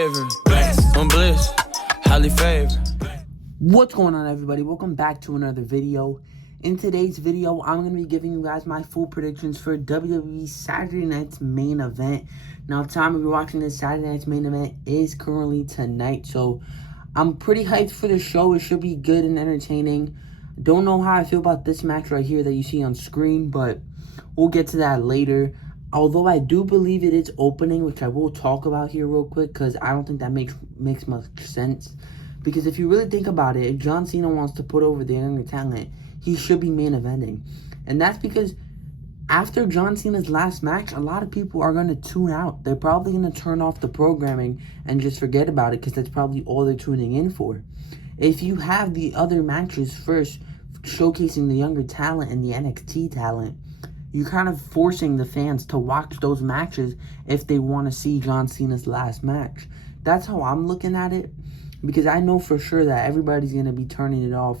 favorite. I'm bliss, highly favored. What's going on, everybody? Welcome back to another video. In today's video, I'm going to be giving you guys my full predictions for WWE Saturday Night's main event. Now, the time if you're watching this, Saturday Night's main event is currently tonight, so I'm pretty hyped for the show. It should be good and entertaining. Don't know how I feel about this match right here that you see on screen, but we'll get to that later. Although I do believe it is opening, which I will talk about here real quick, because I don't think that makes much sense. Because if you really think about it, if John Cena wants to put over the younger talent, he should be main eventing. And that's because after John Cena's last match, a lot of people are going to tune out. They're probably going to turn off the programming and just forget about it, because that's probably all they're tuning in for. If you have the other matches first, showcasing the younger talent and the NXT talent, you're kind of forcing the fans to watch those matches if they want to see John Cena's last match. That's how I'm looking at it, because I know for sure that everybody's going to be turning it off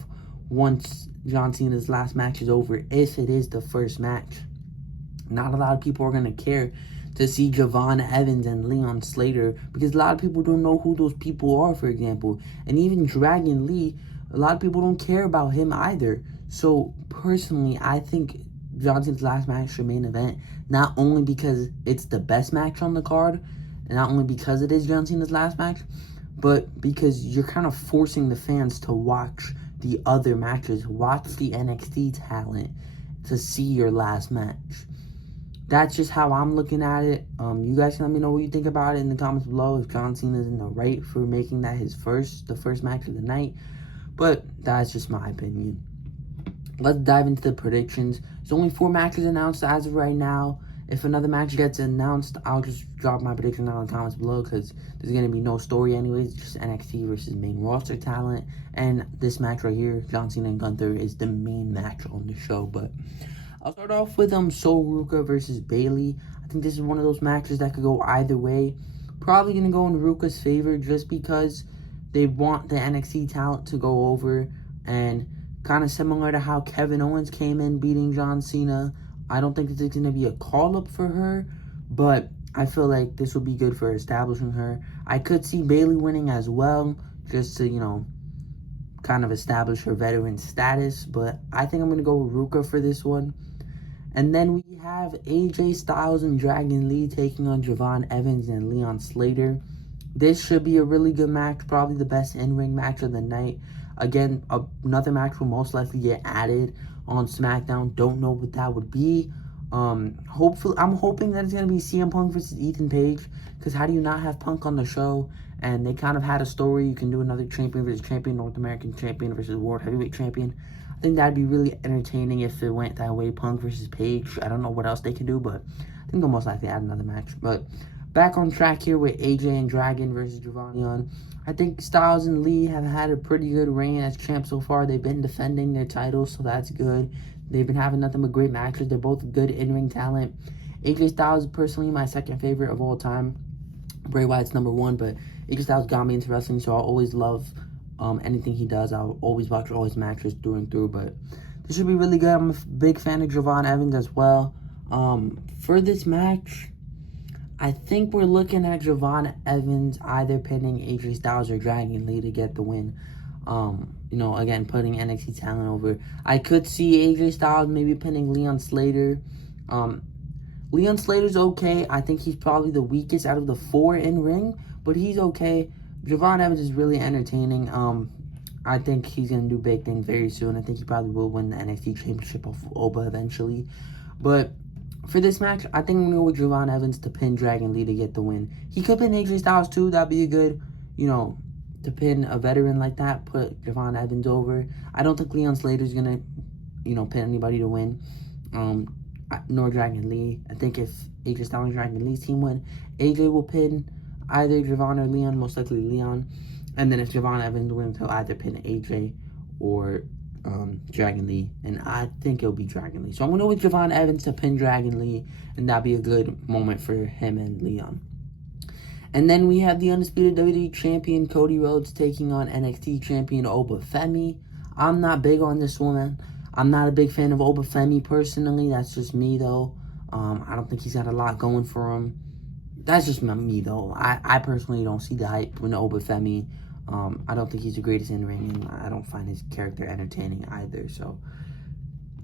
once John Cena's last match is over, if it is the first match. Not a lot of people are going to care to see Javon Evans and Leon Slater, because a lot of people don't know who those people are, for example. And even Dragon Lee, a lot of people don't care about him either. So, personally, I think John Cena's last match should main event, not only because it's the best match on the card, and not only because it is John Cena's last match, but because you're kind of forcing the fans to watch the other matches, watch the NXT talent to see your last match. That's just how I'm looking at it. You guys can let me know what you think about it in the comments below, if John Cena's in the right for making that the first match of the night. But that's just my opinion. Let's dive into the predictions. There's only 4 matches announced as of right now. If another match gets announced, I'll just drop my prediction down in the comments below, because there's going to be no story anyways. Just NXT versus main roster talent. And this match right here, John Cena and Gunther, is the main match on the show. But I'll start off with Sol Ruca versus Bayley. I think this is one of those matches that could go either way. Probably going to go in Ruca's favor, just because they want the NXT talent to go over. And kind of similar to how Kevin Owens came in beating John Cena, I don't think this is going to be a call-up for her, but I feel like this will be good for establishing her. I could see Bayley winning as well, just to, kind of establish her veteran status, but I think I'm going to go with Ruca for this one. And then we have AJ Styles and Dragon Lee taking on Javon Evans and Leon Slater. This should be a really good match, probably the best in-ring match of the night. Again, another match will most likely get added on SmackDown. Don't know what that would be. Hopefully, I'm hoping that it's going to be CM Punk versus Ethan Page, because how do you not have Punk on the show? And they kind of had a story. You can do another champion versus champion, North American champion versus World Heavyweight champion. I think that'd be really entertaining if it went that way, Punk versus Page. I don't know what else they could do, but I think they'll most likely add another match. But back on track here with AJ and Dragon versus Javon Leon. I think Styles and Lee have had a pretty good reign as champs so far. They've been defending their titles, so that's good. They've been having nothing but great matches. They're both good in-ring talent. AJ Styles is personally my second favorite of all time. Bray Wyatt's number 1, but AJ Styles got me into wrestling, so I'll always love anything he does. I'll always watch all his matches through and through, but this should be really good. I'm a big fan of Javon Evans as well. For this match, I think we're looking at Javon Evans either pinning AJ Styles or Dragon Lee to get the win. Again, putting NXT talent over. I could see AJ Styles maybe pinning Leon Slater. Leon Slater's okay. I think he's probably the weakest out of the 4 in ring, but he's okay. Javon Evans is really entertaining. I think he's going to do big things very soon. I think he probably will win the NXT Championship of Oba eventually. But for this match, I think I'm going to go with Javon Evans to pin Dragon Lee to get the win. He could pin AJ Styles too. That'd be a good, to pin a veteran like that, put Javon Evans over. I don't think Leon Slater's going to, pin anybody to win. Nor Dragon Lee. I think if AJ Styles and Dragon Lee's team win, AJ will pin either Javon or Leon, most likely Leon. And then if Javon Evans wins, he'll either pin AJ or Dragon Lee, and I think it'll be Dragon Lee. So I'm going to go with Javon Evans to pin Dragon Lee, and that'll be a good moment for him and Leon. And then we have the undisputed WWE Champion Cody Rhodes taking on NXT Champion Oba Femi. I'm not big on this woman. I'm not a big fan of Oba Femi personally. That's just me, though. I don't think he's got a lot going for him. That's just me, though. I personally don't see the hype with Obafemi. I don't think he's the greatest in ring, and I don't find his character entertaining either. So,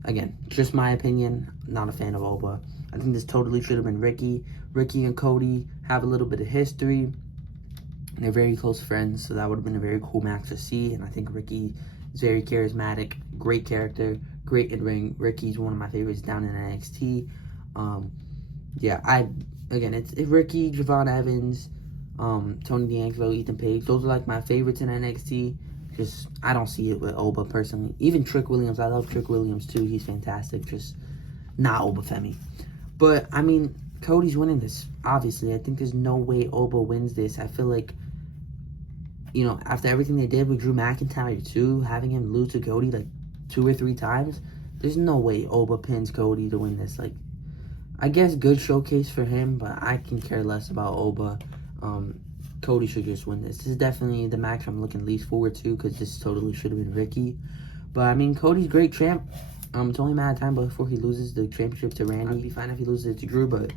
again, just my opinion. Not a fan of Oba. I think this totally should have been Ricky. Ricky and Cody have a little bit of history. They're very close friends, so that would have been a very cool match to see. And I think Ricky is very charismatic, great character, great in ring. Ricky's one of my favorites down in NXT. It's Ricky, Javon Evans, Tony D'Angelo, Ethan Page. Those are like my favorites in NXT. Just, I don't see it with Oba personally. Even Trick Williams, I love Trick Williams too. He's fantastic. Just not Obafemi. But, I mean, Cody's winning this, obviously. I think there's no way Oba wins this. I feel like, after everything they did with Drew McIntyre too, having him lose to Cody like 2 or 3 times, there's no way Oba pins Cody to win this. Like, I guess good showcase for him, but I can care less about Oba. Cody should just win this. This is definitely the match I'm looking least forward to, because this totally should have been Ricky. But, I mean, Cody's great champ. It's only a matter of time before he loses the championship to Randy. I'd be fine if he loses it to Drew, but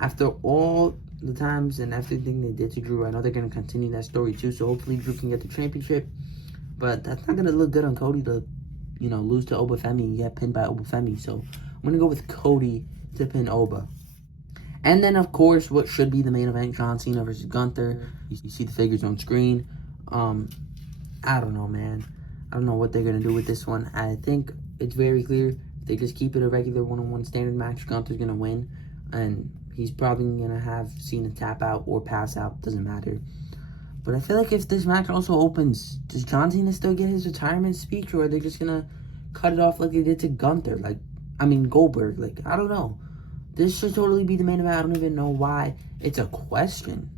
after all the times and everything they did to Drew, I know they're going to continue that story too, so hopefully Drew can get the championship. But that's not going to look good on Cody to, lose to Obafemi and get pinned by Obafemi. So I'm going to go with Cody to pin Oba. And then, of course, what should be the main event, John Cena versus Gunther. You see the figures on screen. I don't know, man. I don't know what they're going to do with this one. I think it's very clear. If they just keep it a regular one-on-one standard match, Gunther's going to win. And he's probably going to have Cena tap out or pass out. Doesn't matter. But I feel like if this match also opens, does John Cena still get his retirement speech? Or are they just going to cut it off like they did to Gunther? Goldberg. I don't know. This should totally be the main event. I don't even know why it's a question.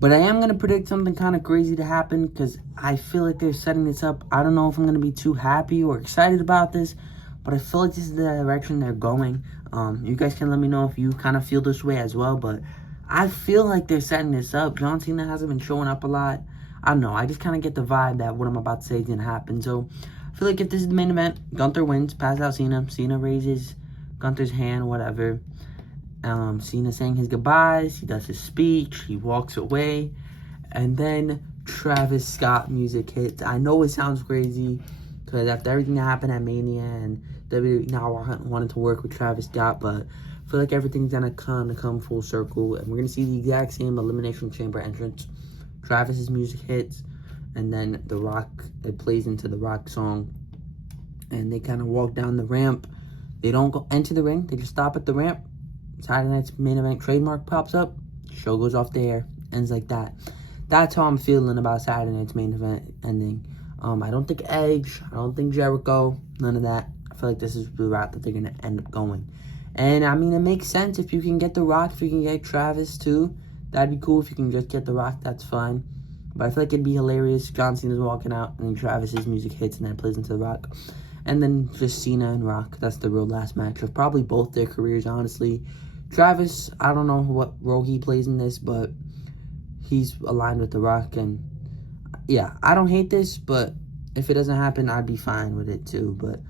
But I am going to predict something kind of crazy to happen, because I feel like they're setting this up. I don't know if I'm going to be too happy or excited about this, but I feel like this is the direction they're going. You guys can let me know if you kind of feel this way as well, but I feel like they're setting this up. John Cena hasn't been showing up a lot. I don't know. I just kind of get the vibe that what I'm about to say is going to happen. So I feel like if this is the main event, Gunther wins, pass out Cena. Cena raises Gunther's hand, whatever. Cena saying his goodbyes. He does his speech. He walks away. And then Travis Scott music hits. I know it sounds crazy, because after everything that happened at Mania and WWE now wanted to work with Travis Scott, but I feel like everything's going to kind of come full circle. And we're going to see the exact same Elimination Chamber entrance. Travis's music hits. And then The Rock, it plays into The Rock song. And they kind of walk down the ramp. They don't go enter the ring. They just stop at the ramp. Saturday Night's Main Event trademark pops up. Show goes off the air. Ends like that. That's how I'm feeling about Saturday Night's Main Event ending. I don't think Edge. I don't think Jericho. None of that. I feel like this is the route that they're going to end up going. And, I mean, it makes sense if you can get The Rock. If you can get Travis, too. That'd be cool. If you can just get The Rock, that's fine. But I feel like it'd be hilarious. John Cena's walking out, and then Travis's music hits, and then it plays into The Rock. And then just Cena and Rock. That's the real last match of probably both their careers, honestly. Travis, I don't know what role he plays in this, but he's aligned with The Rock. And, yeah, I don't hate this, but if it doesn't happen, I'd be fine with it, too. But,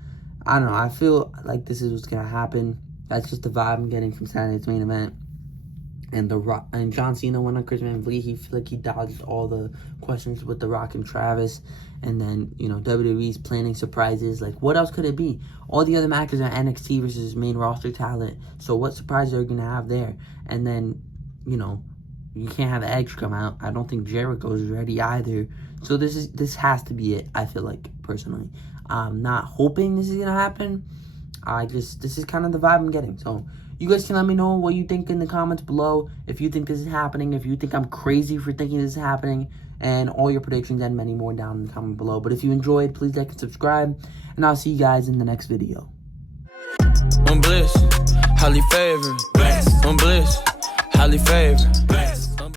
I don't know. I feel like this is what's going to happen. That's just the vibe I'm getting from Saturday's Main Event. And The Rock and John Cena went on Chris Van Vliet. He feel like he dodged all the questions with The Rock and Travis. And then, WWE's planning surprises. Like, what else could it be? All the other matches are NXT versus main roster talent. So what surprises are you going to have there? And then, you can't have Edge come out. I don't think Jericho's ready either. So this has to be it, I feel like, personally. I'm not hoping this is going to happen. This is kind of the vibe I'm getting. So you guys can let me know what you think in the comments below. If you think this is happening, if you think I'm crazy for thinking this is happening, and all your predictions and many more down in the comment below. But if you enjoyed, please like and subscribe, and I'll see you guys in the next video. I'm bliss, highly favored. I'm bliss, highly favored.